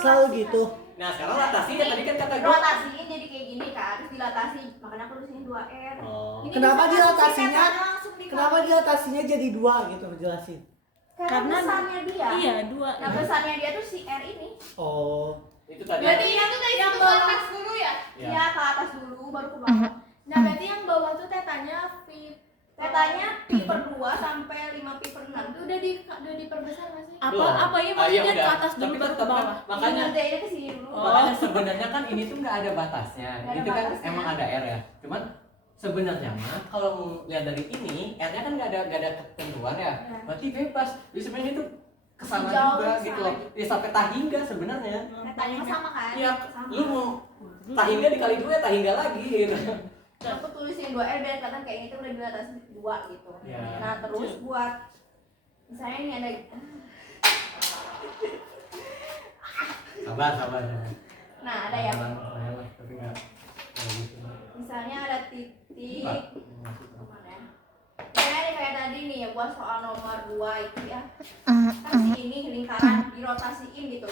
selalu gitu. Nah sekarang latasinya tadi kan kata gue rotasiin jadi kayak gini kan, terus dilatasi, makanya aku tulisin 2R. Ini Kenapa bisa dilatasinya? kasih langsung di Kenapa dilatasinya jadi 2 gitu, jelasin. Karena besarnya dia. Iya, 2. Nah, besarnya dia tuh si R ini. Oh. itu tadi. Berarti yang tuh dari situ ke atas dulu ya? Ya. Iya, ke atas dulu baru ke bawah. Nah, berarti yang bawah tuh tetanya Tetanya pi per 2 sampai 5 pi per 6. itu udah diperbesar nggak sih? Apa ya maksudnya ke atas dulu Tapi baru ke tetap kan, bawah? makanya Ini ke sini dulu. makanya sebenarnya kan ini tuh nggak ada batasnya. Nggak ada Itu kan batasnya. emang ada R ya. Cuman sebenarnya mah kalau lihat dari ini R-nya kan nggak ada ketentuan ya. Berarti bebas. Jadi sebenarnya itu kesana Jauh juga kesana gitu loh. Ya sampai tahingga sebenarnya. Tetanya sama kan? Iya, Sama. lu mau tahingga dikali 2 tahingga lagi gitu. Aku tulisin 2R biar kelihatan kayak ini tuh udah dilatasi 2 gitu. Ya. Nah, terus buat misalnya ini ada Sabar. Nah, ada ya. Tapi nggak gitu. Misalnya ada titik Empat. mana ya? Misalnya ini kayak tadi nih ya, buat soal nomor 2 itu ya. Kan si ini lingkaran dirotasiin gitu.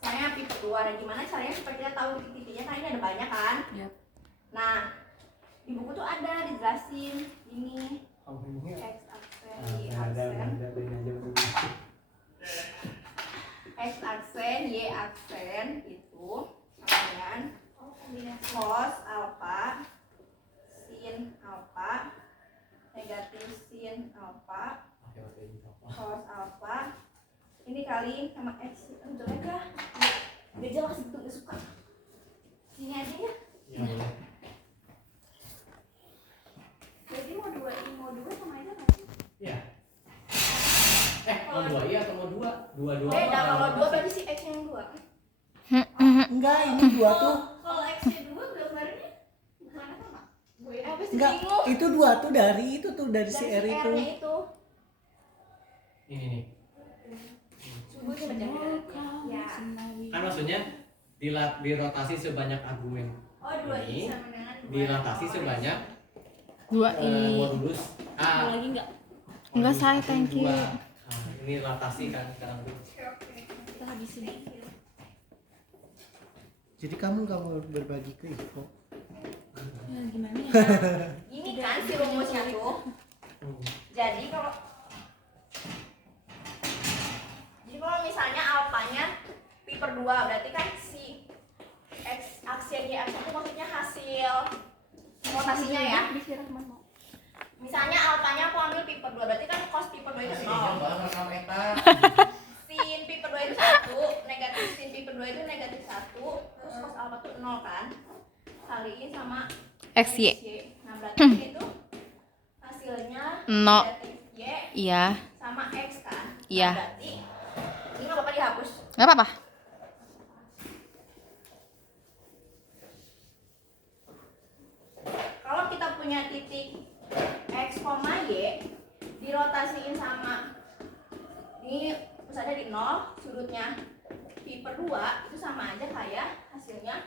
Misalnya pi per 2. Nah, gimana caranya supaya kita tahu titik-titiknya, kan ini ada banyak kan? Yap. Nah, di buku tuh ada dijelasin ini Ya. X aksen, Y aksen, X aksen, Y aksen itu sama dengan cos alfa, sin alfa, negatif sin alfa, cos alfa. Ini kali sama X itu jelek ya. Gak jelas itu, gak suka. Sini aja ya. Ya, boleh. Jadi mau dua sama aja kan? Iya. Mau 2 iya atau mau 2? 2. Beda, kalau 2 berarti si X yang 2. Enggak, ini 2 tuh. Kalau X yang 2 gambarnya gimana sama? Gue apa sih Enggak, bingung? itu 2 tuh dari itu tuh dari si R itu. R-nya itu. Ini nih. Gue coba cek. Ya. Kan maksudnya dirotasi sebanyak argumen. Oh, 2 Ini sama dengan 2. dilatasi sebanyak 2i. modulus A. Lagi enggak? Enggak, Modulus saya, satu, thank you. 2. Nah, ini latasi kan sekarang tuh. Kita habisin. Jadi kamu nggak mau berbagi ke info. Ya, gimana ya? Ini kan si rumusnya tuh. Jadi kalau misalnya alfanya pi per 2, berarti kan si X aksen Y aksen itu maksudnya hasil rotasinya ya. Misalnya alfanya aku ambil pi per 2, berarti kan cos pi per 2 itu 0. Sin pi per 2 itu 1, negatif sin pi per 2 itu negatif 1, terus cos alfa itu 0 kan. Kaliin sama XY. Nah, berarti itu hasilnya No. negatif Y Iya. sama X kan. Iya. Nah, berarti ini nggak apa-apa dihapus. Enggak apa-apa. Kalau kita punya titik X, Y dirotasiin sama ini pusatnya di 0, sudutnya pi per 2 itu sama aja kayak hasilnya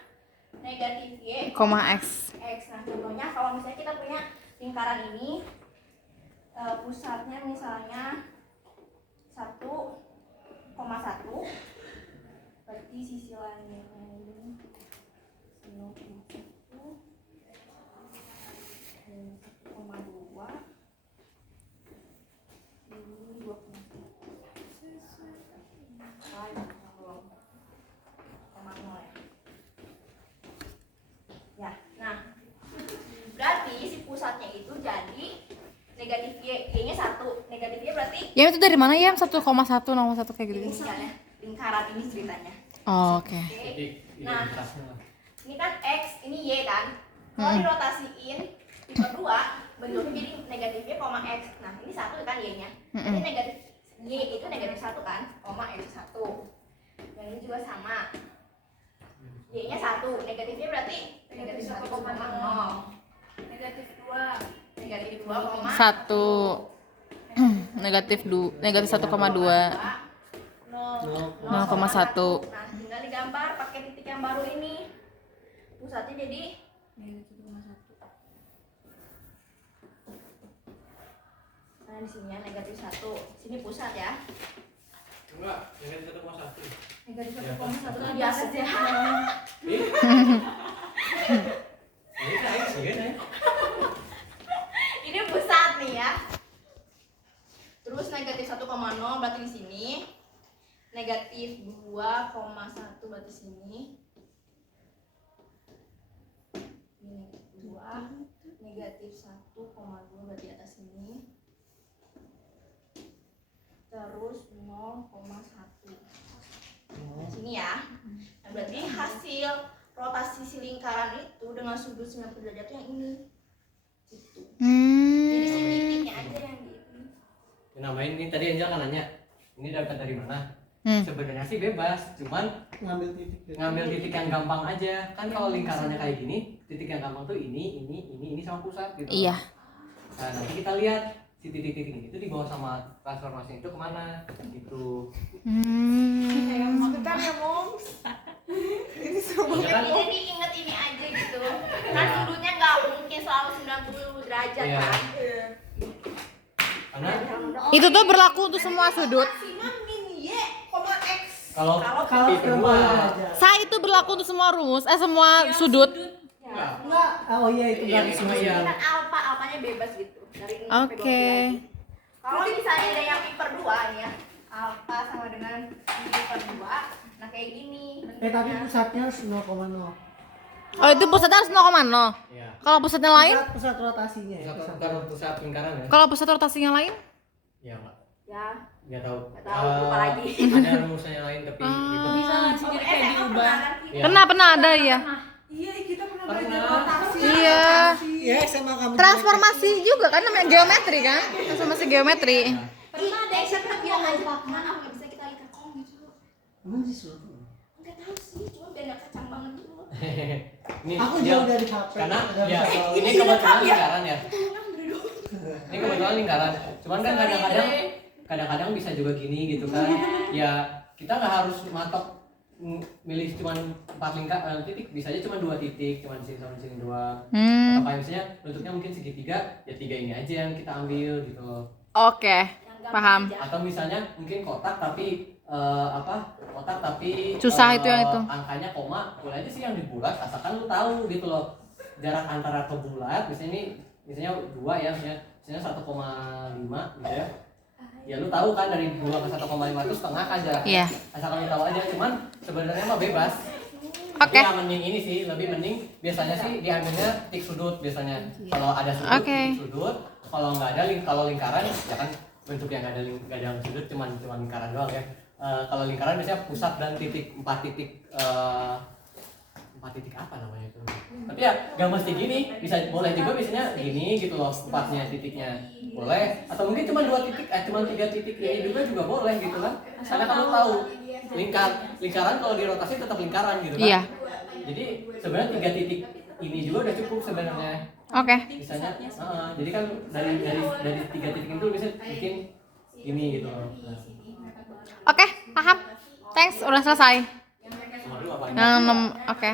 negatif Y Koma X. X. Nah, contohnya kalau misalnya kita punya lingkaran ini pusatnya misalnya 1,1, berarti sisilannya ini 1,1, 1,2, ini 2,1. Ya, nah berarti si pusatnya itu jadi negatif Y-nya 1. Negatif Y berarti Ya itu dari mana ya? 1,1 nomor 1 kayak gitu. ini misalnya lingkaran ini ceritanya. Oh, oke. Oke. Nah, Nah, ini kan X, ini Y kan. Kalau dirotasiin pi per 2, bentuknya jadi negatif Y, X. Nah, ini 1 kan Y-nya. Jadi negatif Y itu negatif 1 kan, X 1. Yang ini juga sama. Y-nya 1, negatif Y berarti negatif 1,0. Negatif 2. Negatif 2, 1 negatif 1,2. 0,1. Nah, tinggal digambar pakai titik yang baru ini. Pusatnya jadi nah di sini ya negatif 1. Sini pusat ya. Enggak, negatif 1,1. Negatif Ya, 1,1 kan biasa sih. Ih. Ini naik sih kan ya. Ini pusat nih ya. Terus negatif 1,0 berarti di sini. Negatif 2,1 berarti sini. Ini 2. Negatif 1,2 berarti atas sini. Terus 0,1. Sini ya. Nah, berarti hasil rotasi si lingkaran itu dengan sudut 90 derajat itu yang ini. Gitu. Jadi si titiknya aja yang di ini. Namain ini tadi Angel kan nanya, ini dapat dari mana? Sebenarnya sih bebas, cuman Ngambil titik. ngambil titik yang gampang aja. Kan kalau lingkarannya kayak gini, titik yang gampang tuh ini sama pusat gitu. Iya. Nah, nanti kita lihat si titik-titik ini itu dibawa sama transformasi itu kemana gitu. Bentar ya, Moms. Ini semua. Ya kan? Jadi inget ini aja gitu. Kan sudutnya nggak mungkin selalu 90 derajat Iya. kan. Karena Itu tuh berlaku untuk semua sudut. Maksimum min y, x. kalau Kalau pi per dua, aja. Saya itu berlaku untuk semua rumus, semua sudut. enggak. Enggak. Oh iya itu Iya, garis itu masuk. iya. Ini kan alpanya bebas gitu. Dari ini sampai Oke. 20 lagi. Kalau misalnya ada yang pi per 2 nih ya. Alfa sama dengan pi per 2. Nah kayak gini. Tapi pusatnya harus 0,0. Oh, itu pusatnya harus 0,0. Iya. Kalau pusatnya lain? Pusat rotasinya ya. Pusat bukan pusat lingkaran ya? Kalau pusat rotasinya lain? Iya, Mbak. Ya. Nggak tahu. Nggak tahu, lupa lagi. Ada rumusnya yang lain tapi gitu. Bisa nggak sih jadi kayak diubah? Iya. Pernah ada ya. Iya, kita pernah Pernah. belajar rotasi. Iya. Iya, sama kamu. Transformasi juga kan namanya geometri kan? Transformasi geometri. Pernah ada yang kita bilang aja maaf nggak bisa kita lihat kok gitu. Emang disuruh. Nggak tahu sih, cuma biar nggak kacang banget dulu. Ini Aku dia- jauh dari HP. karena Nggak ya bisa tahu. ini kebetulan lingkaran ya. Ini kebetulan lingkaran. Cuman kan kadang-kadang bisa juga gini gitu kan. Ya kita nggak harus matok milih cuman 4 titik, bisa aja cuma 2 titik, cuma di sini sama di sini doang. Atau kayak misalnya bentuknya mungkin segitiga, ya 3 ini aja yang kita ambil gitu loh. Oke, paham. Atau misalnya mungkin kotak tapi kotak tapi Susah itu yang itu. angkanya koma, boleh aja sih yang di bulat asalkan lu tahu gitu loh jarak antara ke bulat. Misalnya 2 ya, misalnya 1,5 gitu ya. Ya lu tahu kan dari 2 ke 1,5 itu setengah kan jaraknya. Iya. Asalkan lu tahu aja, cuman sebenarnya mah bebas. Oke. Jadi yang mending ini sih, lebih mending biasanya sih diambilnya titik sudut biasanya. Kalau ada sudut, Oke. titik sudut. Kalau nggak ada kalau lingkaran ya kan bentuk yang nggak ada sudut cuman lingkaran doang ya. Kalau lingkaran biasanya pusat dan titik 4 titik 4 titik apa namanya itu. Tapi ya nggak mesti gini, boleh juga biasanya gini gitu loh, 4-nya titiknya boleh, atau mungkin cuma 2 titik, cuma 3 titik ini juga boleh gitu kan. Karena kalau tahu lingkaran kalau dirotasi tetap lingkaran gitu kan. Iya. Jadi sebenarnya 3 titik ini juga udah cukup sebenarnya. Oke. Misalnya, jadi kan dari 3 titik itu bisa bikin gini gitu loh. Nah, Oke, paham. Thanks, udah selesai. nomor 2 apa? Yang oke.